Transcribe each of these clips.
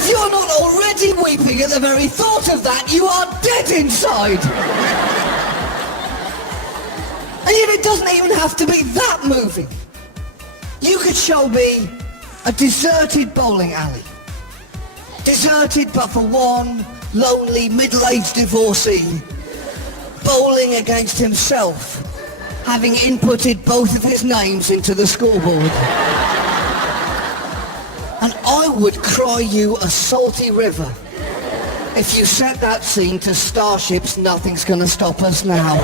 If you're not already weeping at the very thought of that, you are dead inside. And yet it doesn't even have to be that moving. You could show me a deserted bowling alley. Deserted but for one lonely middle-aged divorcee bowling against himself, having inputted both of his names into the scoreboard. And I would cry you a salty river if you set that scene to Starship's Nothing's Gonna Stop Us Now.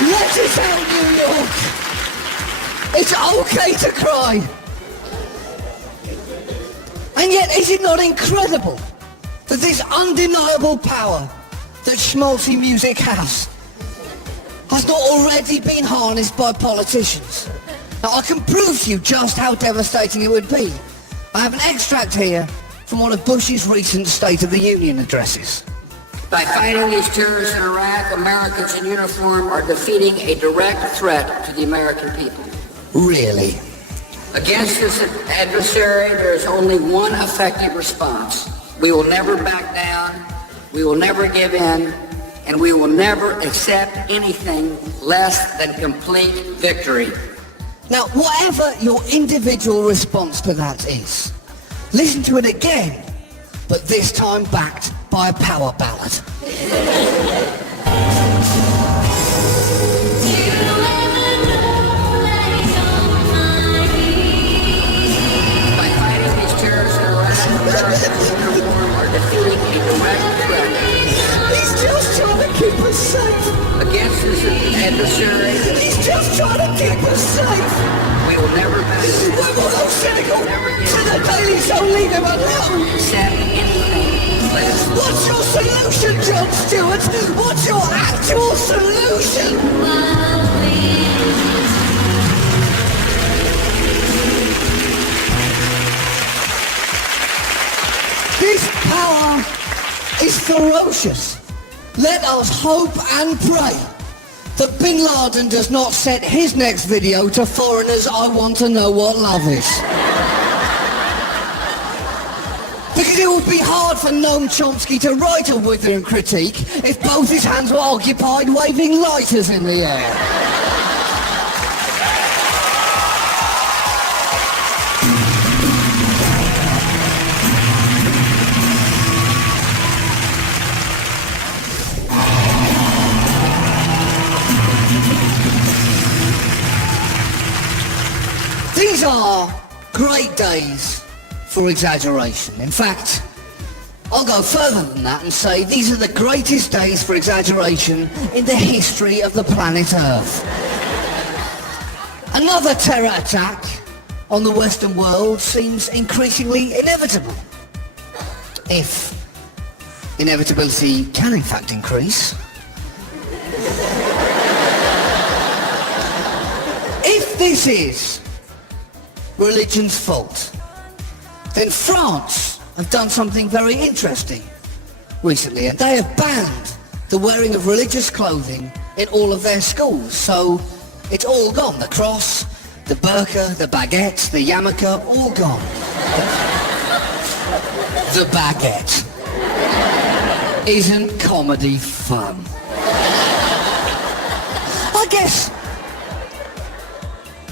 Let it out, New York! It's okay to cry! And yet, is it not incredible that this undeniable power that schmaltzy music has not already been harnessed by politicians? Now, I can prove to you just how devastating it would be. I have an extract here from one of Bush's recent State of the Union addresses. By fighting these terrorists in Iraq, Americans in uniform are defeating a direct threat to the American people. Really? Against this adversary, there is only one effective response. We will never back down, we will never give in, and we will never accept anything less than complete victory. Now, whatever your individual response to that is, listen to it again, but this time backed by a power ballad. By fighting these terrorists in Iraq, Americans in uniform are defeating a direct threat. He's just trying to keep us safe. Against this adversary, He's just trying to keep us safe. we will never back down. We're all cynical. To the Daily Show, leave him alone. Accept anything less. What's your solution, Jon Stewart? What's your actual solution? This power is ferocious. Let us hope and pray that Bin Laden does not set his next video to foreigners I want to know what love is. Because it would be hard for Noam Chomsky to write a withering critique if both his hands were occupied waving lighters in the air. These are great days for exaggeration. In fact, I'll go further than that and say these are the greatest days for exaggeration in the history of the planet Earth. Another terror attack on the Western world seems increasingly inevitable. If inevitability can in fact increase. If this is religion's fault, then France have done something very interesting recently, and they have banned the wearing of religious clothing in all of their schools. So it's all gone. The cross, the burqa, the baguette, the yarmulke, all gone. The baguette. Isn't comedy fun?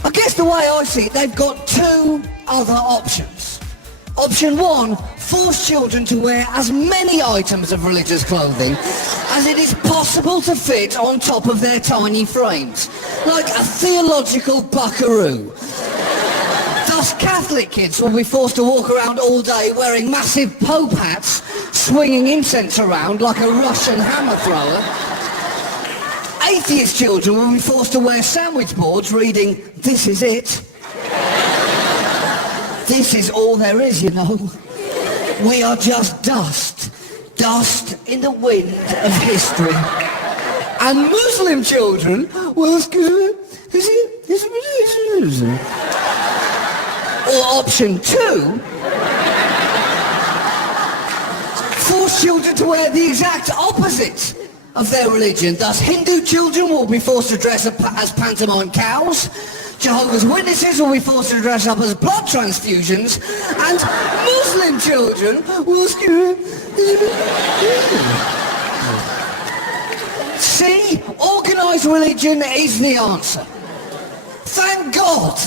I guess the way I see it, they've got two other options. Option one, force children to wear as many items of religious clothing as it is possible to fit on top of their tiny frames, like a theological buckaroo. Thus, Catholic kids will be forced to walk around all day wearing massive Pope hats, swinging incense around like a Russian hammer thrower. Atheist children will be forced to wear sandwich boards reading, "This is it." This is all there is, you know. We are just dust. Dust in the wind of history. And Muslim children will... Or option 2, force children to wear the exact opposite of their religion. Thus, Hindu children will be forced to dress up as pantomime cows, Jehovah's Witnesses will be forced to dress up as blood transfusions, and Muslim children will... See? Organised religion is the answer. Thank God.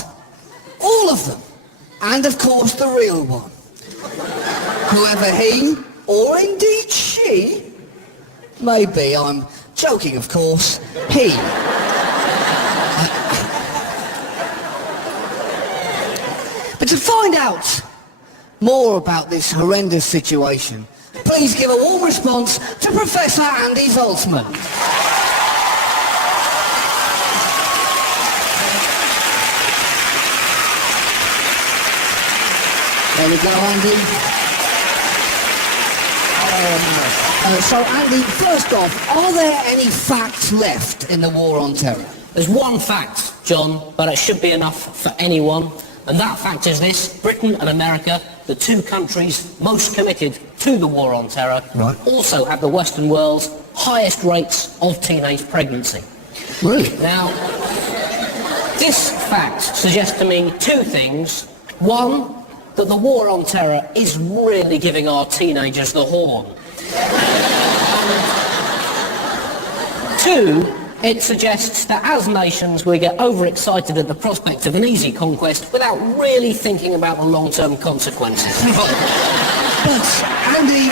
All of them. And of course the real one. Whoever he, or indeed she, may be, I'm joking of course, he. But to find out more about this horrendous situation, please give a warm response to Professor Andy Zaltzman. There we go, Andy. So, Andy, first off, are there any facts left in the war on terror? There's one fact, John, but it should be enough for anyone. And that fact is this: Britain and America, the two countries most committed to the war on terror, right, also have the Western world's highest rates of teenage pregnancy. Really? Now, this fact suggests to me two things. One, that the war on terror is really giving our teenagers the horn. Two, it suggests that as nations we get overexcited at the prospect of an easy conquest without really thinking about the long-term consequences. But, Andy,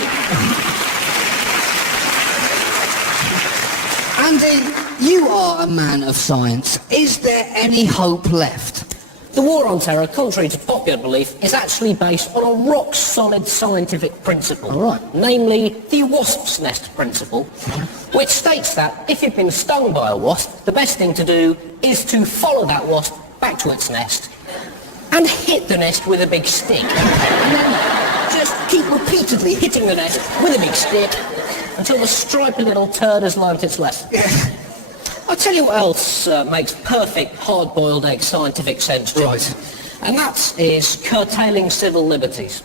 you are a man of science. Is there any hope left? The war on terror, contrary to popular belief, is actually based on a rock-solid scientific principle. All right. Namely, the wasp's nest principle, which states that if you've been stung by a wasp, the best thing to do is to follow that wasp back to its nest and hit the nest with a big stick. And then just keep repeatedly hitting the nest with a big stick until the stripy little turd has learnt its lesson. I'll tell you what else makes perfect hard-boiled egg scientific sense, John. Right. And that is curtailing civil liberties.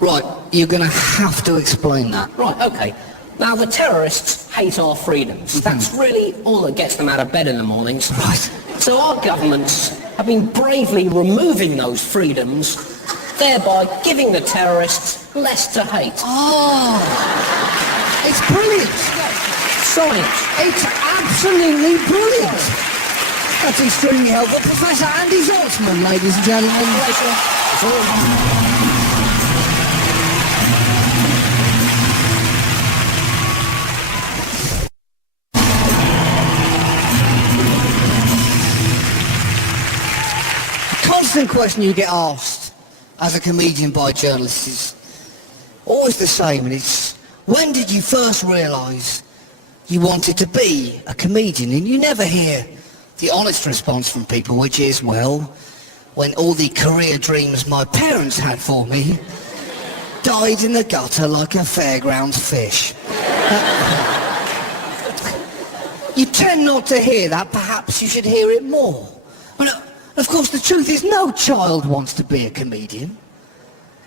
Right, you're going to have to explain that. Right, okay. Now, the terrorists hate our freedoms. That's really all that gets them out of bed in the mornings. Right. So our governments have been bravely removing those freedoms, thereby giving the terrorists less to hate. Oh, it's brilliant. Science. It's absolutely brilliant. That's extremely helpful. Professor Andy Zaltzman, ladies and gentlemen. Constant question you get asked as a comedian by journalists is always the same, and it's, when did you first realise you wanted to be a comedian? And you never hear the honest response from people, which is, well, when all the career dreams my parents had for me died in the gutter like a fairgrounds fish. You tend not to hear that. Perhaps you should hear it more. But of course, the truth is no child wants to be a comedian.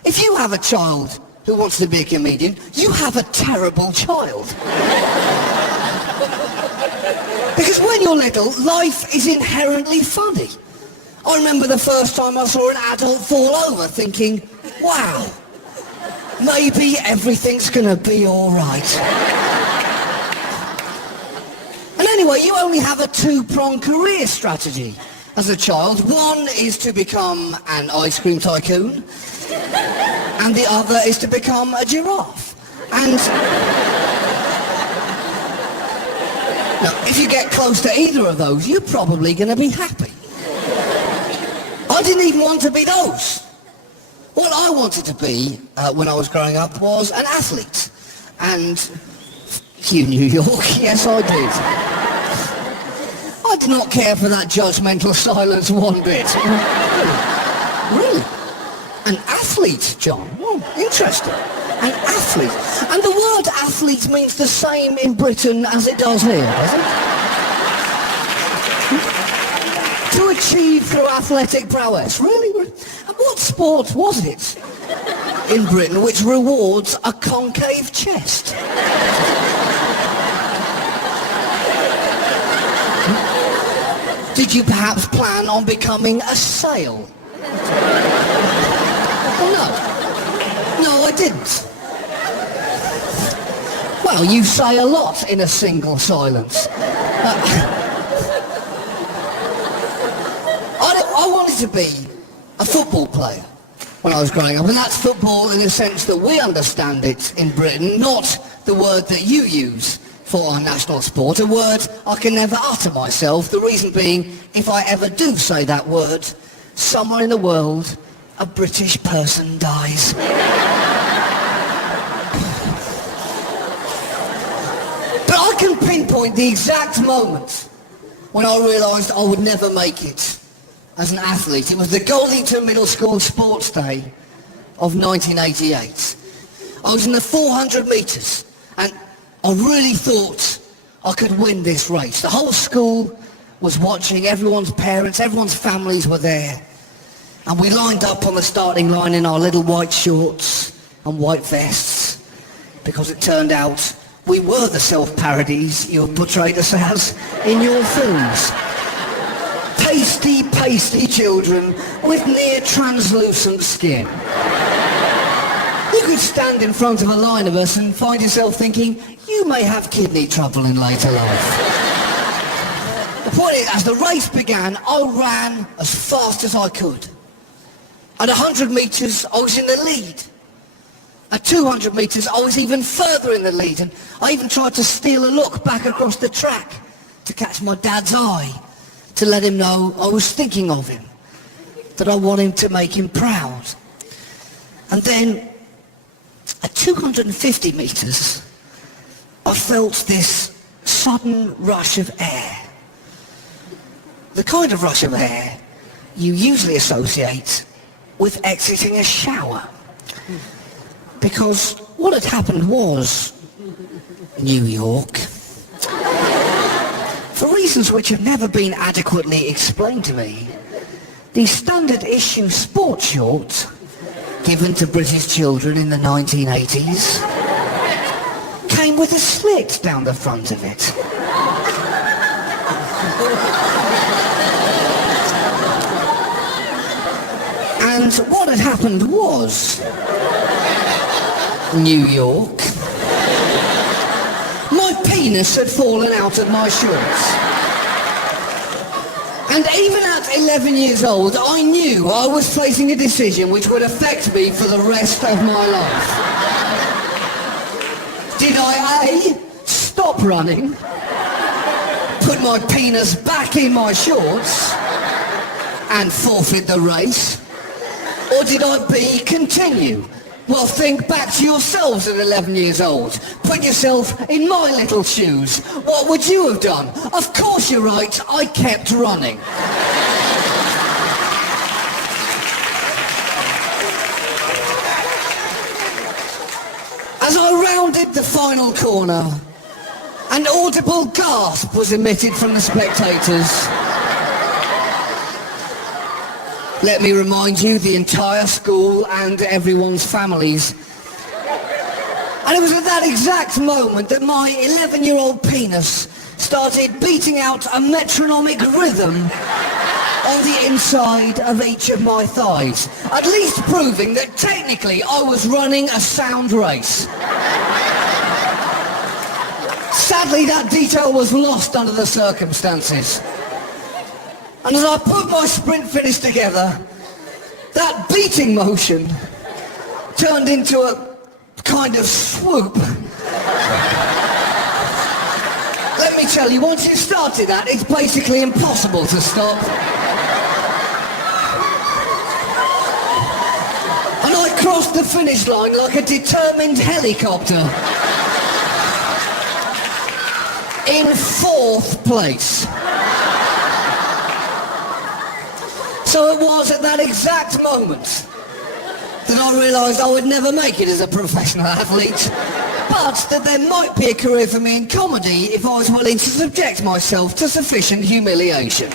If you have a child who wants to be a comedian, you have a terrible child. Because when you're little, life is inherently funny. I remember the first time I saw an adult fall over thinking, wow, maybe everything's gonna be all right. And anyway, you only have a two-pronged career strategy as a child. One is to become an ice cream tycoon, and the other is to become a giraffe. And now, if you get close to either of those, you're probably going to be happy. I didn't even want to be those. What I wanted to be when I was growing up was an athlete. And you, New York, yes I did. I did not care for that judgmental silence one bit. Really? An athlete, John. Oh, interesting. An athlete. And the word athlete means the same in Britain as it does here, does it? To achieve through athletic prowess. Really? And what sport was it in Britain which rewards a concave chest? Did you perhaps plan on becoming a sail? No, I didn't. Well, you say a lot in a single silence. I wanted to be a football player when I was growing up, and that's football in the sense that we understand it in Britain, not the word that you use for our national sport, a word I can never utter myself, the reason being, if I ever do say that word, somewhere in the world, a British person dies. But I can pinpoint the exact moment when I realised I would never make it as an athlete. It was the Goldington Middle School Sports Day of 1988. I was in the 400 metres and I really thought I could win this race. The whole school was watching, everyone's parents, everyone's families were there. And we lined up on the starting line in our little white shorts and white vests, because it turned out we were the self-parodies you have portrayed us as in your films. Pasty, pasty children with near translucent skin. You could stand in front of a line of us and find yourself thinking, you may have kidney trouble in later life. The point is, as the race began, I ran as fast as I could. At 100 metres, I was in the lead. At 200 metres, I was even further in the lead, and I even tried to steal a look back across the track to catch my dad's eye, to let him know I was thinking of him, that I wanted to make him proud. And then, at 250 metres, I felt this sudden rush of air. The kind of rush of air you usually associate with exiting a shower. Because what had happened was, New York, for reasons which have never been adequately explained to me, the standard issue sports short given to British children in the 1980s came with a slit down the front of it. And what had happened was, New York, my penis had fallen out of my shorts. And even at 11 years old, I knew I was facing a decision which would affect me for the rest of my life. Did I A, stop running, put my penis back in my shorts, and forfeit the race? Or did I B, continue? Well, think back to yourselves at 11 years old. Put yourself in my little shoes. What would you have done? Of course you're right, I kept running. As I rounded the final corner, an audible gasp was emitted from the spectators. Let me remind you, the entire school and everyone's families. And it was at that exact moment that my 11-year-old penis started beating out a metronomic rhythm on the inside of each of my thighs, at least proving that technically I was running a sound race. Sadly, that detail was lost under the circumstances. And as I put my sprint finish together, that beating motion turned into a kind of swoop. Let me tell you, once you've started that, it's basically impossible to stop. And I crossed the finish line like a determined helicopter. In 4th place. So it was at that exact moment that I realised I would never make it as a professional athlete, but that there might be a career for me in comedy if I was willing to subject myself to sufficient humiliation.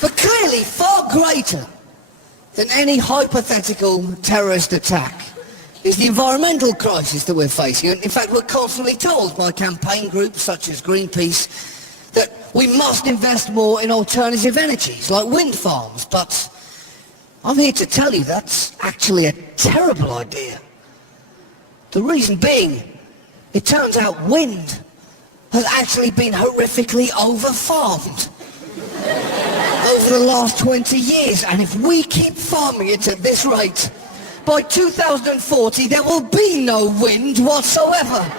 But clearly far greater than any hypothetical terrorist attack is the environmental crisis that we're facing. And in fact, we're constantly told by campaign groups such as Greenpeace that we must invest more in alternative energies like wind farms. But I'm here to tell you that's actually a terrible idea. The reason being, it turns out wind has actually been horrifically over-farmed over the last 20 years, and if we keep farming it at this rate, by 2040 there will be no wind whatsoever.